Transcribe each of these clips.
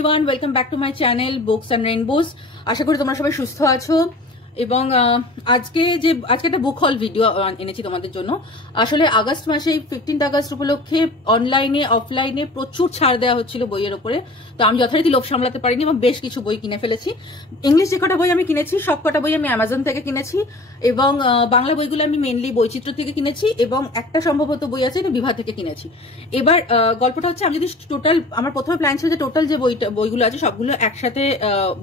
Everyone, welcome back to my channel books and rainbows. আশা করি তোমরা সবাই সুস্থ আছো। এবং আজকে একটা বুক হল ভিডিও এনেছি তোমাদের জন্য। আসলে আগস্ট মাসে 15 আগস্ট উপলক্ষে অনলাইনে অফলাইনে প্রচুর ছাড় দেওয়া হচ্ছিল বইয়ের উপরে। তো আমি যথারীতি লোভ সামলাতে পারিনি এবং বেশ কিছু বই কিনে ফেলেছি। ইংলিশ যে কটা বই আমি কিনেছি সব কটা বই আমি অ্যামাজন থেকে কিনেছি, এবং বাংলা বইগুলো আমি মেনলি বৈচিত্র্য থেকে কিনেছি, এবং একটা সম্ভবত বই আছে এটা বিভা থেকে কিনেছি। এবার গল্পটা হচ্ছে, আমি যদি টোটাল, আমার প্রথমে প্ল্যান ছিল যে টোটাল যে বইগুলো আছে সবগুলো একসাথে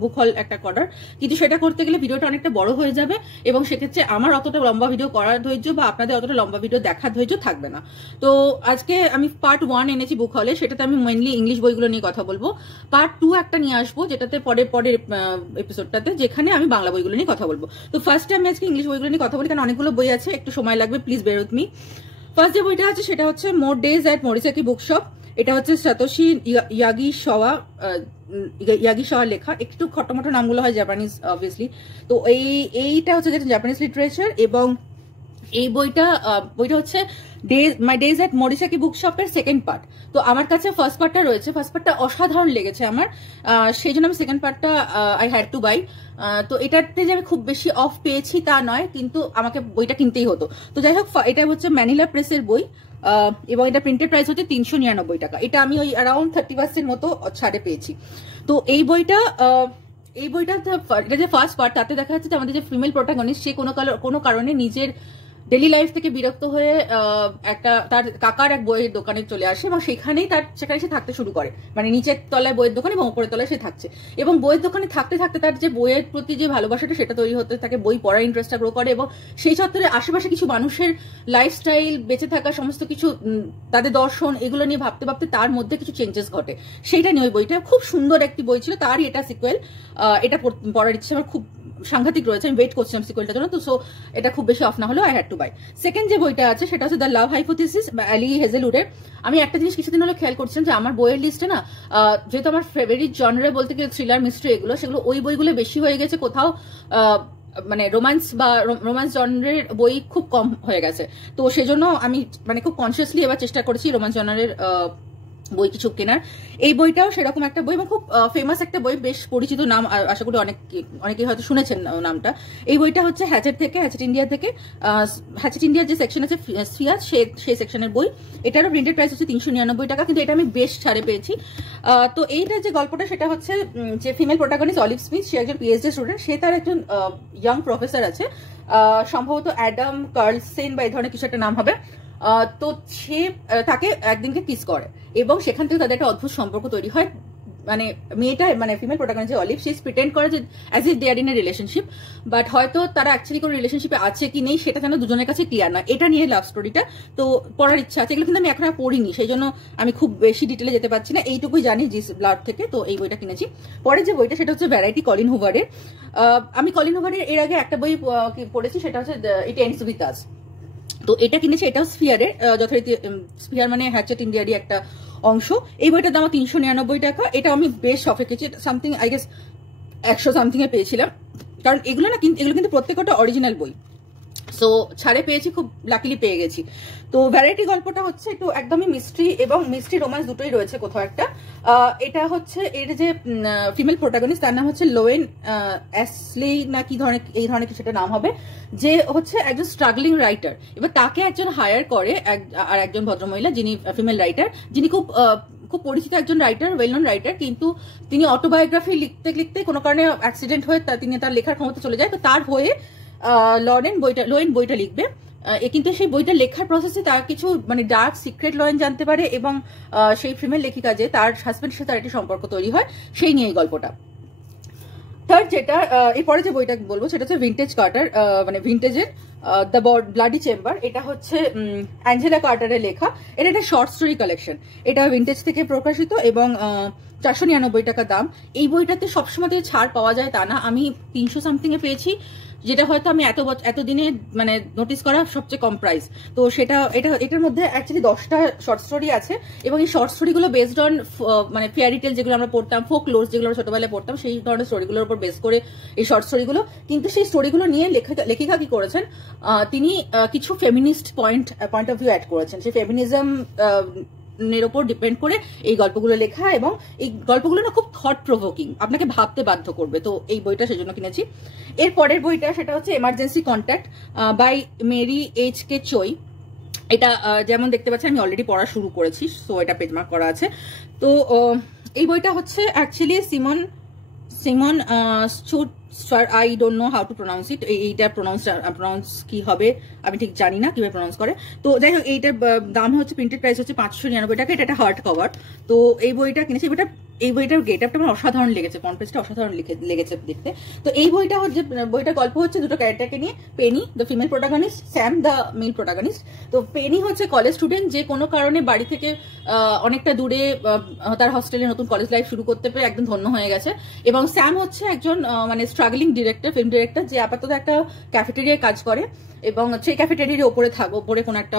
বুক হল একটা করার, কিন্তু সেটা করতে গেলে ভিডিওটা অনেকটা বড় হয়ে যাবে এবং সেক্ষেত্রে আমার অতটা লম্বা ভিডিও করার ধৈর্য বা আপনাদের অতটা লম্বা ভিডিও দেখার ধৈর্য থাকবে না। তো আজকে আমি পার্ট 1 এনেছি বুক হলে, সেটাতে আমি মেনলি ইংলিশ বইগুলো নিয়ে কথা বলবো। পার্ট 2 একটা নিয়ে আসবো যেটাতে পরের এপিসোডটাতে, যেখানে আমি বাংলা বইগুলো নিয়ে কথা বলবো। তো ফার্স্টে আমি আজকে ইংলিশ বইগুলো নিয়ে কথা বলি, কারণ অনেকগুলো বই আছে, একটু সময় লাগবে, প্লিজ বের উইথ মি। ফার্স্ট যে বইটা আছে সেটা হচ্ছে মোর ডেজ অ্যাট মোরিসাকি বুকশপ। এটা হচ্ছে সাতোশি ইয়াগিসাওয়া লেখা। একটু খটোমটো নামগুলো হয় জাপানিজ অবভিয়াসলি। তো এইটা হচ্ছে যেটা জাপানিজ লিটারেচার, এবং এই বইটা হচ্ছে মাই ডেজ অ্যাট মোরিসাকি বুকশপের সেকেন্ড পার্ট। তো আমার কাছে ফার্স্ট পার্টটা রয়েছে, ফার্স্ট পার্টটা অসাধারণ লেগেছে আমার, সেই জন্য আমি সেকেন্ড পার্টটা আই হ্যাড টু বাই। তো এটাতে যে আমি খুব বেশি অফ পেয়েছি তা নয়, কিন্তু আমাকে বইটা কিনতেই হতো। তো যাই হোক, এটা হচ্ছে ম্যানিলা প্রেসের বই, এবং এটা প্রিন্টেড প্রাইস হচ্ছে 399 টাকা। এটা আমি ওই অ্যারাউন্ড 30% মতো ছাড়ে পেয়েছি। তো এই বইটা এটা যে ফার্স্ট পার্ট, তাতে দেখা যাচ্ছে যে আমাদের যে ফিমেল প্রোটাগনিস্ট, সে কোনো কারণে নিজের ডেলি লাইফ থেকে বিরক্ত হয়ে তার কাকার এক বইয়ের দোকানে চলে আসে, এবং সেখানে সে থাকতে শুরু করে, মানে নিচের তলায় বইয়ের দোকান এবং উপরের তলায় সে থাকছে। এবং বইয়ের দোকানে থাকতে থাকতে তার যে বইয়ের প্রতি যে ভালোবাসাটা সেটা তৈরি হতে থাকে, বই পড়ার ইন্টারেস্টটা গ্রো করে, এবং সেই চত্বরে আশেপাশে কিছু মানুষের লাইফস্টাইল, বেঁচে থাকা, সমস্ত কিছু, তাদের দর্শন, এগুলো নিয়ে ভাবতে ভাবতে তার মধ্যে কিছু চেঞ্জেস ঘটে। সেইটা নিয়ে ওই বইটা খুব সুন্দর একটি বই ছিল, তারই এটা সিকুয়েল। এটা পড়ার ইচ্ছে আমার খুব সাংঘাতিক রয়েছে, আমি ওয়েট করছিলাম সিকুয়েলটার জন্য। তো সো এটা খুব বেশি অফ না হলেও I had to buy. Second যে বইটা আছে সেটা হচ্ছে দ্য লাভ হাইপোথিসিস বা অ্যালি হেজেলউডের। আমি একটা জিনিস কিছুদিন হলো খেয়াল করছিলাম যে আমার বইয়ের লিস্টে না, যেহেতু আমার ফেভারিট জনরে বলতে গেলে থ্রিলার, মিস্ট্রি, সেগুলো ওই বইগুলো বেশি হয়ে গেছে, কোথাও মানে রোম্যান্স জনরের বই খুব কম হয়ে গেছে। তো সেজন্য আমি মানে খুব কনসিয়াসলি এবার চেষ্টা করেছি রোম্যান্স জনরের বই কিছু কেনার। এই বইটাও সেরকম একটা বই, এবং খুব ফেমাস একটা বই, বেশ পরিচিত নাম, আশা করি অনেকে হয়তো শুনেছেন নামটা। এই বইটা হচ্ছে হ্যাচেট ইন্ডিয়া থেকে। হ্যাচেট ইন্ডিয়ার যে সেকশন আছে ফিয়াজ, সেই সেকশনের বই। এটারও প্রিন্টেড প্রাইস হচ্ছে 399 টাকা, কিন্তু এটা আমি বেশ ছাড়ে পেয়েছি। তো এইটা যে গল্পটা, সেটা হচ্ছে যে ফিমেল প্রোটাগনিস্ট অলিভ স্মিথ, সে একজন পিএইচডি স্টুডেন্ট, সে তার একজন ইয়াং প্রফেসর আছে, সম্ভবত অ্যাডাম কার্লসেন বা এই ধরনের কিছু একটা নাম হবে। তো সে তাকে একদিনকে কিস করে, এবং সেখান থেকে তাদের একটা অদ্ভুত সম্পর্ক তৈরি হয়। মানে মেয়েটা, মানে ফিমেল প্রোটাগনিস্ট যে অলিভ, সে প্রিটেন্ড করে যে as if they are in a relationship, but হয়তো তারা অ্যাকচুয়ালি কোনো রিলেশনশিপে আছে কি নেই সেটা যেন দুজনের কাছে ক্লিয়ার নয়। এটা নিয়ে লাভ স্টোরিটা। তো পড়ার ইচ্ছা আছে, এগুলো কিন্তু আমি এখন আর পড়িনি, সেই জন্য আমি খুব বেশি ডিটেলে যেতে পারছি না, এইটুকুই জানি জিস ব্লাড থেকে। তো এই বইটা কিনেছি। পরে যে বইটা সেটা হচ্ছে ভ্যারাইটি, কলিন হুভারের। আমি কলিন হুভারের এর আগে একটা বই পড়েছি, সেটা হচ্ছে ইট এন্ডস উইথ আস। তো এটা কিনেছি, এটাও স্ফিয়ারের, যথারীতি স্ফিয়ার মানে হ্যাচেট ইন্ডিয়ারই একটা অংশ। এই বইটার দাম 399 টাকা। এটা আমি বেশ শপে খেয়েছি, সামথিং আই গেস 100 সামথিং এ পেয়েছিলাম, কারণ এগুলো কিন্তু প্রত্যেকটা অরিজিনাল বই। সো ছাড়ে পেয়েছি, খুব লাকিলি পেয়ে গেছি। তো ভ্যারাইটি গল্পটা হচ্ছে একটু একদমই মিস্ট্রি এবং মিস্ট্রি রোম্যান্স দুটোই রয়েছে কোথাও একটা। এটা হচ্ছে এর যে ফিমেল প্রোটাগনিস্ট, তার নাম হচ্ছে লোয়েন অ্যাসলি না কি ধরনের, এই ধরনের কিছু একটা নাম হবে, যে হচ্ছে একজন স্ট্রাগলিং রাইটার। এবার তাকে একজন হায়ার করে, আর একজন ভদ্রমহিলা যিনি ফিমেল রাইটার, যিনি খুব পরিচিত একজন রাইটার, ওয়েল নন রাইটার, কিন্তু তিনি অটোবায়োগ্রাফি লিখতে লিখতে কোনো কারণে অ্যাক্সিডেন্ট হয়ে তিনি তার লেখার ক্ষমতা চলে যায়। তো তার হয়ে লোয়েন বইটা লিখবে, কিন্তু সেই বইটা লেখার প্রসেসে তার কিছু মানে ডার্ক সিক্রেট লোয়েন জানতে পারে, এবং সেই ফিমেল লেখিকা যে তার হাজবেন্ডের সাথে তার একটি সম্পর্ক তৈরি হয়, সেই নিয়ে এই গল্পটা। থার্ড যেটা, এরপরে যে বইটা বলবো সেটা হচ্ছে ভিন্টেজ কার্টার, মানে ভিন্টেজের দ্য ব্লাডি চেম্বার। এটা হচ্ছে অ্যাঞ্জেলা কার্টারের লেখা। এটা একটা শর্ট স্টোরি কালেকশন। এটা ভিন্টেজ থেকে প্রকাশিত, এবং 499 টাকা দাম। এই বইটাতে সবসময় ছাড় পাওয়া যায় তা না, আমি 300 সামথিং এ পেয়েছি, যেটা হয়তো আমি এতদিনে মানে নোটিস করা সবচেয়ে কম প্রাইস। তো এটার মধ্যে অ্যাকচুয়ালি 10টা শর্ট স্টোরি আছে, এবং এই শর্ট স্টোরিগুলো বেসড অন মানে ফেয়ারি টেল যেগুলো আমরা পড়তাম, ফোক লোরস যেগুলো আমরা ছোটবেলায় পড়তাম, সেই ধরনের স্টোরিগুলোর উপর বেস করে এই শর্ট স্টোরিগুলো। কিন্তু সেই স্টোরিগুলো নিয়ে লেখিকা কি করেছেন, তিনি কিছু feminist point of view add করেছেন। সেই ফেমিনিজম এর উপর ডিপেন্ড করে এই গল্পগুলো লেখা, এবং এই গল্পগুলো না খুব থট প্রভোকিং, আপনাকে ভাবতে বাধ্য করবে। তো এই বইটা সেজন্য কিনেছি। এর পরের বইটা সেটা হচ্ছে emergency contact by Mary H K Choi. এটা যেমন দেখতে পাচ্ছি আমি অলরেডি পড়া শুরু করেছি, সো এটা পেজ মার্ক করা আছে। তো এই বইটা হচ্ছে actually Simon I don't know how to pronounce it, এইটা প্রোনাউন্স কি হবে আমি ঠিক জানি না কিভাবে প্রোনাউন্স করে। তো যাই হোক, এইটার দাম হচ্ছে, প্রিন্টেড প্রাইস হচ্ছে 599 টাকা। এটা একটা হার্ড কভার। তো এই বইটা কিনেছি। এই বইটার গেট আপটা আমার অসাধারণ লেগেছে, ফ্রন্ট পেজটা অসাধারণ লেগেছে দেখতে। তো এই বইটা হচ্ছে, বইটার গল্প হচ্ছে দুটো ক্যারেক্টারকে নিয়ে, Penny the female protagonist, Sam the male protagonist. তো পেনি হচ্ছে কলেজ স্টুডেন্ট, যে কোনো কারণে বাড়ি থেকে অনেকটা দূরে তার হস্টেলে নতুন কলেজ লাইফ শুরু করতে পেরে একদম ধন্য হয়ে গেছে। এবং স্যাম হচ্ছে একজন মানে স্ট্রাগলিং ডিরেক্টর, ফিল্ম ডিরেক্টর, যে আপাতত একটা ক্যাফেটেরিয়ায় কাজ করে, এবং সেই ক্যাফেটেরিয়ার ওপরে কোনো একটা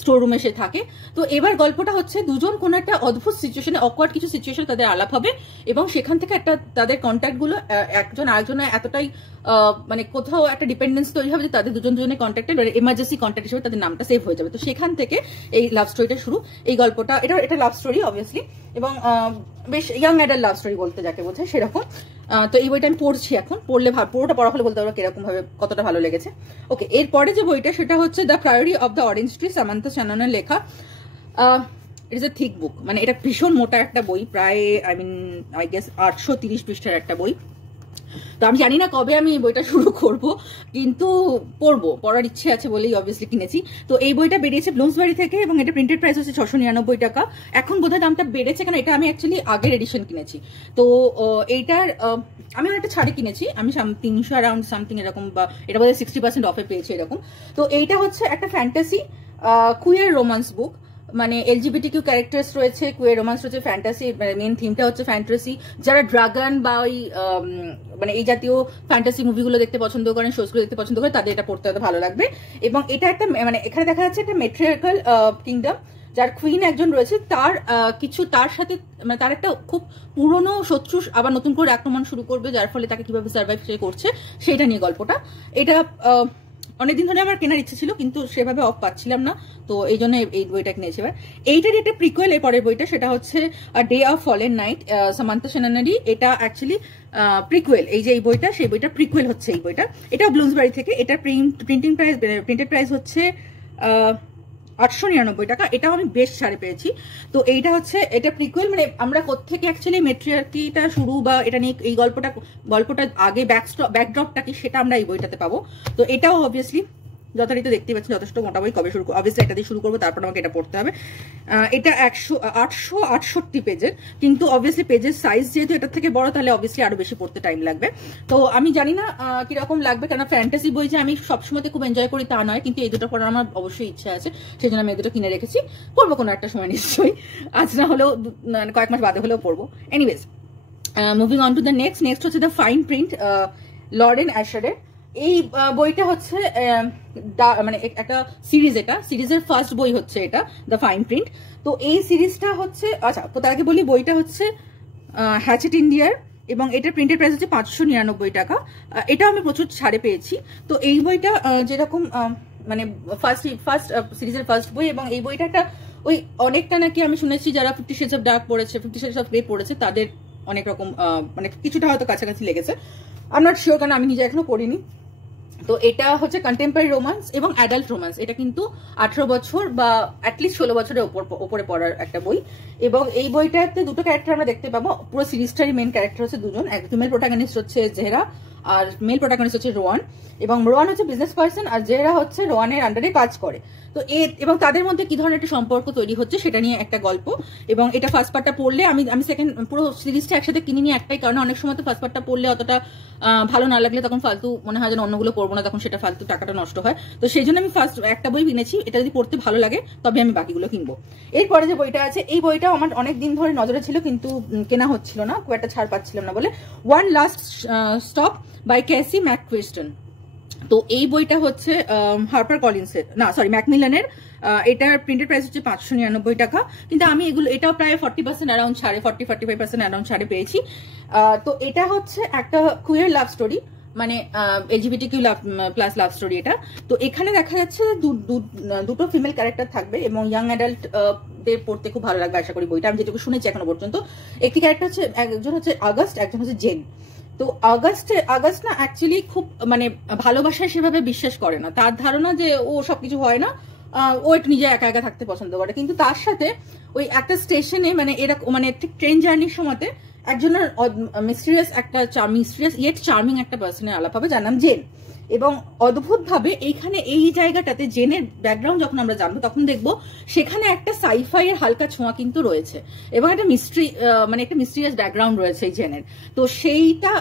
স্টোর রুমে সে থাকে। তো এবার গল্পটা হচ্ছে দুজন কোনো একটা অদ্ভুত সিচুয়েশনে, অকওয়ার্ড কিছু সিচুয়েশনে তাদের আলাপ হবে, এবং সেখান থেকে একটা তাদের কন্ট্যাক্ট গুলো একজন আরেকজনের এতটাই মানে কোথাও একটা ডিপেন্ডেন্স তৈরি হবে যে তাদের দুজনের কন্ট্যাক্টের এমার্জেন্সি কন্ট্যাক্ট হিসেবে তাদের নামটা সেভ হয়ে যাবে। তো সেখান থেকে এই লাভ স্টোরিটা শুরু। এই গল্পটা এটা লাভ স্টোরি অবভিয়াসলি, এবং বেশ ইয়াং অ্যাডাল্ট লাভ স্টোরি বলতে যাকে বোঝায় সেরকম। তো এই বইটা আমি পড়ছি এখন, পুরোটা পড়া হলে বলতে পারবো কিরকম ভাবে কতটা ভালো লেগেছে। ওকে, এরপরে যে বইটা সেটা হচ্ছে the priory of the orange tree, Samantha শ্যাননের লেখা। ইট ইজ এ থিক বুক, মানে এটা ভীষণ মোটা একটা বই, প্রায় আই গেস 830 পৃষ্ঠার একটা বই। তো আমি জানি না কবে আমি এই বইটা শুরু করব, কিন্তু পড়ার ইচ্ছে আছে বলেই অবভিয়াসলি কিনেছি। তো এই বইটা বেরিয়েছে ব্লুমসবারি থেকে, এবং এটা প্রিন্টেড প্রাইস হচ্ছে 699 টাকা। এখন বোধহয় দামটা বেড়েছে, কারণ এটা আমি অ্যাকচুয়ালি আগের এডিশন কিনেছি। তো এইটার আমি একটা ছাড়ে কিনেছি, আমি 300 অ্যারাউন্ড সামথিং এরকম, বা এটা বোধহয় 60% অফে পেয়েছি এরকম। তো এইটা হচ্ছে একটা ফ্যান্টাসি কুয়ার রোমান্স বুক, মানে LGBTQ ক্যারেক্টার্স রয়েছে, কুয়ার রোমান্স রয়েছে, ফ্যান্টাসি, মেন থিমটা হচ্ছে ফ্যান্টাসি। যারা ড্রাগন বা ওই মানে এই জাতীয় ফ্যান্টাসি মুভিগুলো দেখতে পছন্দ করেন, শোজগুলো দেখতে পছন্দ করেন, তাদের এটা পড়তে হয়তো ভালো লাগবে। এবং এটা একটা মানে এখানে দেখা যাচ্ছে একটা মেট্রিয়ার্কাল কিংডম, যার কুইন একজন রয়েছে, তার সাথে মানে তার একটা খুব পুরনো শত্রু আবার নতুন করে আক্রমণ শুরু করবে, যার ফলে তাকে কিভাবে সার্ভাইভ করছে সেটা নিয়ে গল্পটা। এটা অনেকদিন ধরে আমার কেনার ইচ্ছে ছিল, কিন্তু সেভাবে অফ পাচ্ছিলাম না, তো এই জন্য এই বইটা কিনেছি। এবার এইটার একটা প্রিকুয়েল, এর পরের বইটা সেটা হচ্ছে day of fallen night, Samantha শ্যাননেরই। এটা অ্যাকচুয়ালি প্রিকুয়েল, এই যে এই বইটা, সেই বইটা প্রিকুয়েল হচ্ছে এই বইটা। এটা ব্লুমসবারি থেকে। এটার প্রিন্টেড প্রাইস হচ্ছে 899 টাকা। এটাও আমি বেশ ছাড়ে পেয়েছি। তো এইটা হচ্ছে, এটা প্রিকুয়েল, মানে আমরা কোত্থেকে অ্যাকচুয়ালি মেট্রিয়ার্কিটা শুরু, বা এটা নিয়ে এই গল্পটা আগে ব্যাকড্রপটা কি সেটা আমরা এই বইটাতে পাবো। তো এটাও অবভিয়াসলি যথারীতি দেখতে পাচ্ছি যথেষ্ট মোটা বই, কবে শুরু, অবভিয়াসলি এটা দিয়ে শুরু করবো, তারপর আমাকে এটা পড়তে হবে। এটা 868 পেজের, কিন্তু অবভিয়াসলি পেজের সাইজ যেহেতু এটার থেকে বড়, তাহলে অবভিয়াসলি আরো বেশি পড়তে টাইম লাগবে। তো আমি জানি না কিরকম লাগবে, কারণ ফ্যান্টাসি বই যে আমি সবসময় খুব এনজয় করি তা নয়, কিন্তু এই দুটো পড়ার আমার অবশ্যই ইচ্ছা আছে, সেই জন্য আমি এই দুটো কিনে রেখেছি। পড়বো কোনো একটা সময় নিশ্চয়ই, আজ না হলেও কয়েক মাস বাদে হলেও পড়বো। Anyways, moving on to the next হচ্ছে দ্য ফাইন প্রিন্ট, লরেন অ্যাশারের। এই বইটা হচ্ছে মানে একটা সিরিজ, এটা সিরিজের ফার্স্ট বই হচ্ছে এটা, দ্য ফাইন প্রিন্ট। তো এই সিরিজটা হচ্ছে, আচ্ছা তো তার আগে বলি, বইটা হচ্ছে হ্যাচেট ইন্ডিয়ার, এবং এটার প্রিন্টেড প্রাইস হচ্ছে 599 টাকা। এটা আমি প্রচুর ছাড়ে পেয়েছি। তো এই বইটা যেরকম মানে ফার্স্ট সিরিজের ফার্স্ট বই, এবং এই বইটা একটা ওই অনেকটা নাকি আমি শুনেছি যারা 50 Shades of Dark পড়েছে, 50 Shades of Grey পড়েছে, তাদের অনেক রকম মানে কিছুটা হয়তো কাছাকাছি লেগেছে। আই এম নট শিওর, কারণ আমি নিজে এখনো পড়িনি। তো এটা হচ্ছে কন্টেম্পোরারি রোমান্স এবং অ্যাডাল্ট রোমান্স। এটা কিন্তু 18 বছর বা অ্যাটলিস্ট 16 বছরের ওপরে পড়ার একটা বই। এবং এই বইটাতে দুটো ক্যারেক্টার আমরা দেখতে পাবো। পুরো সিরিজটারই মেন ক্যারেক্টার হচ্ছে দুজন, এক ফিমেল প্রোটাগনিস্ট হচ্ছে জেহরা, আর মেল প্রোটাগনিস্ট হচ্ছে রোয়ান। এবং রোয়ান হচ্ছে বিজনেস পার্সন, আর জেহরা হচ্ছে রোয়ানের আন্ডারে কাজ করে। তো এবং তাদের মধ্যে কি ধরনের একটা সম্পর্ক তৈরি হচ্ছে সেটা নিয়ে একটা গল্প। এবং এটা ফার্স্ট পার্টটা পড়লে, আমি সেকেন্ড পুরো সিরিজটা একসাথে কিনে নিয়ে একটাই কারণে, অনেক সময় তো ফার্স্ট পার্টটা পড়লে অতটা ভালো না লাগলে তখন ফালতু মনে হয় যেন অন্যগুলো পড়বো না, তখন সেটা ফালতু টাকাটা নষ্ট হয়। তো সেই জন্য আমি ফার্স্ট একটা বই কিনেছি, এটা যদি পড়তে ভালো লাগে তবে আমি বাকিগুলো কিনবো। এরপরে যে বইটা আছে, এই বইটাও আমার অনেক দিন ধরে নজরে ছিল, কিন্তু কেনা হচ্ছিল না, খুব একটা ছাড় পাচ্ছিলাম না বলে। One last stop by Casey McQuiston. তো এই বইটা হচ্ছে হার্পার কলিন্সের, না সরি ম্যাকমিলানের। এটার প্রিন্টেড প্রাইস হচ্ছে 599 টাকা, কিন্তু আমি এটাও প্রায় 40% অ্যারাউন্ড ছাড়ে, 40-45% অ্যারাউন্ড ছাড়ে পেয়েছি। তো এটা হচ্ছে একটা কুয়ার লাভ স্টোরি, মানে এলজিবিটিকিউ প্লাস লাভ স্টোরি এটা। তো এখানে দেখা যাচ্ছে দুটো ফিমেল ক্যারেক্টার থাকবে এবং ইয়াং অ্যাডাল্ট দের পড়তে খুব ভালো লাগবে আশা করি বইটা, আমি যেটুকু শুনেছি এখনো পর্যন্ত। একটি ক্যারেক্টার হচ্ছে, একজন হচ্ছে আগস্ট, একজন হচ্ছে জেন। তো আগস্ট না অ্যাকচুয়ালি খুব মানে ভালোবাসায় সেভাবে বিশ্বাস করে না, তার ধারণা যে ও সবকিছু হয় না, ও একটু নিজে একা একা থাকতে পছন্দ করে। কিন্তু তার সাথে ওই একটা স্টেশনে মানে এরকম মানে ঠিক ট্রেন জার্নির সময়তে একজনের মিস্টিরিয়াস ইয়েট চার্মিং একটা পার্সনের আলাপ হবে যার নাম জেন। এবং অদ্ভুত ভাবে এইখানে এই জায়গাটাতে জেনের ব্যাকগ্রাউন্ড যখন আমরা জানবো তখন দেখবো সেখানে একটা সাইফাই এর হালকা ছোঁয়া কিন্তু রয়েছে এবং একটা মানে একটা মিস্টিরিয়াস ব্যাকগ্রাউন্ড রয়েছে এই জেনের। তো সেইটা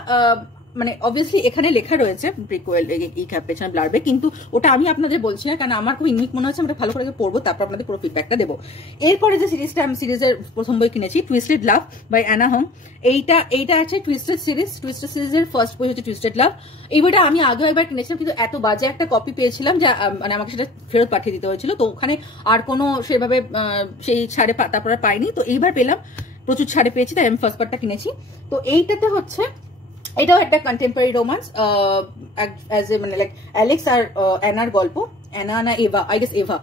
মানে অবভিয়াসলি এখানে লেখা রয়েছে প্রিকুয়েল এই পেছনে ব্লারবে, কিন্তু ওটা আমি আপনাদের বলছি না কারণ আমার খুব ইউনিক মনে হচ্ছে, আমরা ভালো করে পড়বো তারপর আপনাদের পুরো ফিডব্যাকটা দেবো। এরপরে যে সিরিজটা আমি সিরিজের প্রথম বই কিনেছি টুইস্টেড লাভ বাই অ্যানা হোং। এইটা আছে টুইস্টেড সিরিজের ফার্স্ট বই হচ্ছে টুইস্টেড লাভ। এই বইটা আমি আগেও একবার কিনেছিলাম কিন্তু এত বাজে একটা কপি পেয়েছিলাম যা মানে আমাকে সেটা ফেরত পাঠিয়ে দিতে হয়েছিল, তো ওখানে আর কোনো সেভাবে সেই ছাড়ে তারপরে পাইনি, তো এইবার পেলাম, প্রচুর ছাড়ে পেয়েছি তাই আমি ফার্স্ট পার্টটা কিনেছি। তো এইটাতে হচ্ছে এটাও একটা কন্টেম্পোরারি রোমান্স মানে লাইক অ্যালেক্স আর অ্যানার গল্প, অ্যানা না Eva, I guess Eva,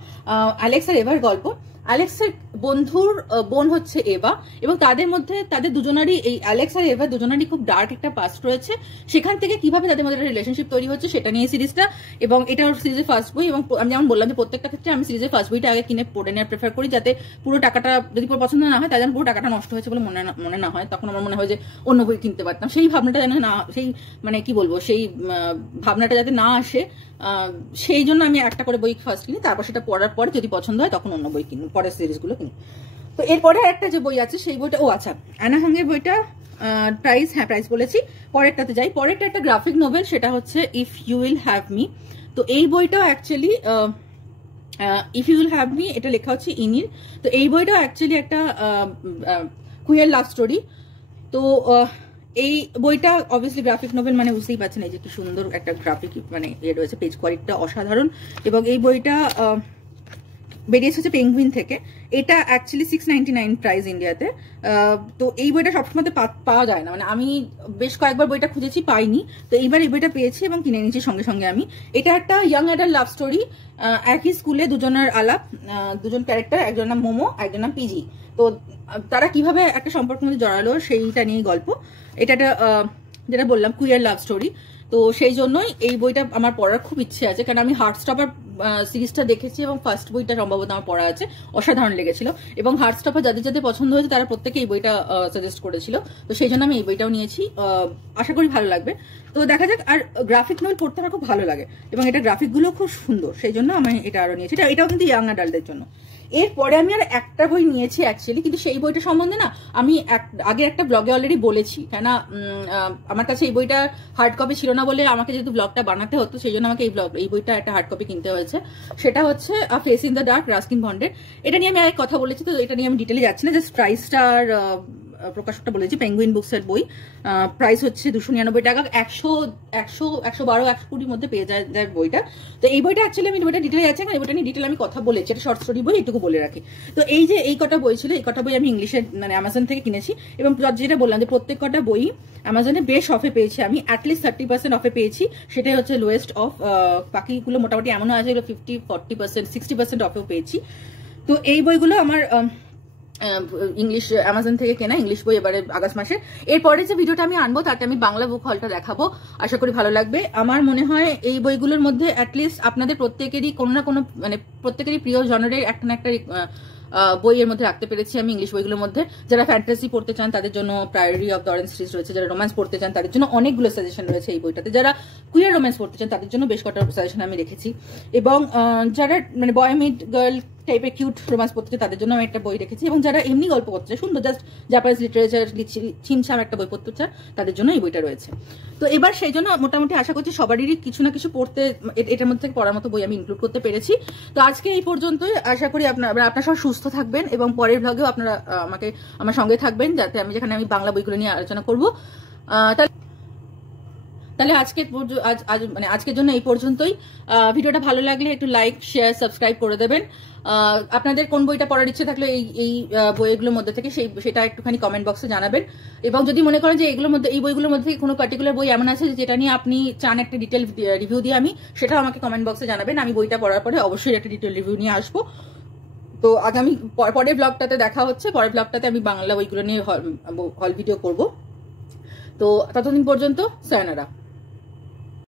Alex আর এভার গল্প। অ্যালেক্সের বন্ধুর বোন হচ্ছে এভা এবং তাদের মধ্যে তাদের দুজনারই এই অ্যালেক্স আর এভা দুজনারই খুব ডার্ক একটা পাস্ট রয়েছে, সেখান থেকে কিভাবে তাদের মধ্যে একটা রিলেশনশিপ তৈরি হচ্ছে সেটা নিয়ে সিরিজটা। এবং এটা সিরিজের ফার্স্ট বই এবং আমি যেমন বললাম যে প্রত্যেকটা ক্ষেত্রে আমি সিরিজের ফার্স্ট বইটা আগে কিনে পড়ে নেওয়ার প্রেফার করি, যাতে পুরো টাকাটা যদি পুরো পছন্দ না হয় তাদের পুরো টাকাটা নষ্ট হয়েছে বলে মনে না হয়, তখন আমার মনে হয় যে অন্য বই কিনতে পারতাম, সেই ভাবনাটা যেন না, সেই মানে কি বলবো সেই ভাবনাটা যাতে না আসে, সেই জন্য আমি একটা করে বই ফার্স্ট কিনি, তারপর সেটা পড়ার পরে যদি পছন্দ হয় তখন অন্য বই কিনি, পরের সিরিজগুলো কিনি। তো এরপরে একটা যে বই আছে সেই বইটা আচ্ছা অ্যানা হোংয়ের বইটা প্রাইস বলেছি, পরেরটাতে যাই। পরেরটা একটা গ্রাফিক নোভেল, সেটা হচ্ছে if you will have me. তো এই বইটাও actually if you will have me এটা লেখা হচ্ছে ইনির। তো এই বইটাও অ্যাকচুয়ালি একটা কুইয়ার লাভ স্টোরি। তো এই বইটা অবভিয়াসলি গ্রাফিক নোভেল মানে বুঝতেই পারছেন এই যে কি সুন্দর একটা গ্রাফিক মানে রয়েছে, পেজ কোয়ালিটিটা অসাধারণ। এবং এই বইটা বেরিয়েছে হচ্ছে পেঙ্গুইন থেকে, এটা অ্যাকচুয়ালি 699 প্রাইস ইন্ডিয়াতে। তো এই বইটা সবসময় পাওয়া যায় না, মানে আমি বেশ কয়েকবার বইটা খুঁজেছি পাইনি, তো এইবার এই বইটা পেয়েছি এবং কিনে নিয়েছি সঙ্গে সঙ্গে আমি। এটা একটা ইয়াং অ্যাডাল্ট লাভ স্টোরি, একই স্কুলে দুজনের আলাপ, দুজন ক্যারেক্টার, একজন নাম মোমো একজন নাম পিজি। তো তারা কিভাবে একটা সম্পর্কের মধ্যে জড়ালো সেইটা নিয়েই গল্প। এটা একটা যেটা বললাম কুইয়ার লাভ স্টোরি, তো সেই জন্যই এই বইটা আমার পড়ার খুব ইচ্ছে আছে, কারণ আমি হার্টস্টপার সিরিজটা দেখেছি এবং ফার্স্ট বইটা সম্ভবত আমার পড়া আছে, অসাধারণ লেগেছিল। এবং হার্টস্টপার যাদের যাদের পছন্দ হয়েছে তারা প্রত্যেকে এই বইটা সাজেস্ট করেছিল, তো সেই জন্য আমি এই বইটাও নিয়েছি, আশা করি ভালো লাগবে। তো দেখা যাক। আর গ্রাফিক নোভেল পড়তে আমার খুব ভালো লাগে এবং এটা গ্রাফিকগুলো খুব সুন্দর, সেই জন্য আমি এটা আরও নিয়েছি। এটাও কিন্তু ইয়াং অ্যাডাল্টদের জন্য। এরপরে আমি আর একটা বই নিয়েছি অ্যাকচুয়ালি, কিন্তু সেই বইটা সম্বন্ধে না আমি আগে একটা ব্লগে অলরেডি বলেছি, কেন আমার কাছে এই বইটা হার্ড কপি ছিল না বলে আমাকে যেহেতু ব্লগটা বানাতে হতো, সেই জন্য আমাকে এই বইটা একটা হার্ড কপি কিনতে হয়েছে। সেটা হচ্ছে face in the dark, Ruskin বন্ডের। এটা নিয়ে আমি আগে কথা বলেছি, তো এটা নিয়ে আমি ডিটেলে যাচ্ছি না, জাস্ট প্রাইসটা আর প্রকাশকটা বলেছি, পেঙ্গুইন বুকসের বই। প্রাইস হচ্ছে 299 টাকা, 112 120 মধ্যে পেয়ে যায় বইটা। তো এই বইটা অ্যাকচুয়ালি আমি বইটা ডিটেলে যাচ্ছি, এই বইটা নিয়ে ডিটেল আমি কথা বলেছি, এটা শর্ট স্টোরি বই, এটুকু বলে রাখি। তো এই যে এই কটা বই ছিল, এই কটা বই আমি ইংলিশে মানে অ্যামাজন থেকে কিনেছি এবং যেটা বললাম যে প্রত্যেক কটা বই অ্যামাজনে বেশ অফে পেয়েছি আমি, অ্যাটলিস্ট 30% অফে পেয়েছি, সেটাই হচ্ছে লোয়েস্ট অফ। বাকিগুলো মোটামুটি এমনও আছে 50, 40%, 60% অফেও পেয়েছি। তো এই বইগুলো আমার ইংলিশ অ্যামাজন থেকে কেনা ইংলিশ বই এবারে আগস্ট মাসে। এরপরে যে ভিডিওটা আমি আনবো তাতে আমি বাংলা বুক হলটা দেখাবো, আশা করি ভালো লাগবে। আমার মনে হয় এই বইগুলোর মধ্যে অ্যাটলিস্ট আপনাদের প্রত্যেকেরই কোনো না কোনো মানে প্রত্যেকেরই প্রিয় জনারের একটা না একটা বইয়ের মধ্যে রাখতে পেরেছি আমি ইংলিশ বইগুলোর মধ্যে। যারা ফ্যান্টাসি পড়তে চান তাদের জন্য priory of the orange trees রয়েছে, যারা রোম্যান্স পড়তে চান তাদের জন্য অনেকগুলো সাজেশন রয়েছে এই বইটাতে, যারা কুইয়ার রোম্যান্স পড়তে চান তাদের জন্য বেশ কটা সাজেশন আমি রেখেছি, এবং যারা মানে বয় মিট গার্ল টাইপের কিউট রোম্যান্স পড়তে চায় তাদের জন্য আমি একটা বই রেখেছি, এবং যারা এমনি গল্প করতে চায় সুন্দর জাস্ট জাপানিজ লিটারেচার ছিমছাম একটা বই পড়তে চায় তাদের জন্য এই বইটা রয়েছে। তো এবার সেই জন্য মোটামুটি আশা করছি সবারই কিছু না কিছু পড়তে এটার মধ্যে পড়ার মতো বই আমি ইনক্লুড করতে পেরেছি। তো আজকে এই পর্যন্তই, আশা করি আপনারা সব সুস্থ থাকবেন এবং পরের ব্লগেও আপনারা আমার সঙ্গে থাকবেন, যাতে যেখানে আমি বাংলা বইগুলো নিয়ে আলোচনা করবো। তাহলে আজকের জন্য এই পর্যন্তই। ভিডিওটা ভালো লাগলে একটু লাইক, শেয়ার, সাবস্ক্রাইব করে দেবেন। আপনাদের কোন বইটা পড়ার ইচ্ছে থাকলে এই বইগুলোর মধ্যে থেকে সেটা একটুখানি কমেন্ট বক্সে জানাবেন। এবং যদি মনে করেন যে এই বইগুলোর মধ্যে থেকে কোনো পার্টিকুলার বই এমন আছে যেটা নিয়ে আপনি চান একটা ডিটেল রিভিউ দিয়ে আমি, সেটাও আমাকে কমেন্ট বক্সে জানাবেন। আমি বইটা পড়ার পরে অবশ্যই একটা ডিটেল রিভিউ নিয়ে আসবো। তো আগামী পরের ব্লগটাতে দেখা হচ্ছে। পরের ব্লগটাতে আমি বাংলা বইগুলো নিয়ে হল ভিডিও করব। তো ততদিন পর্যন্ত সায়নারা।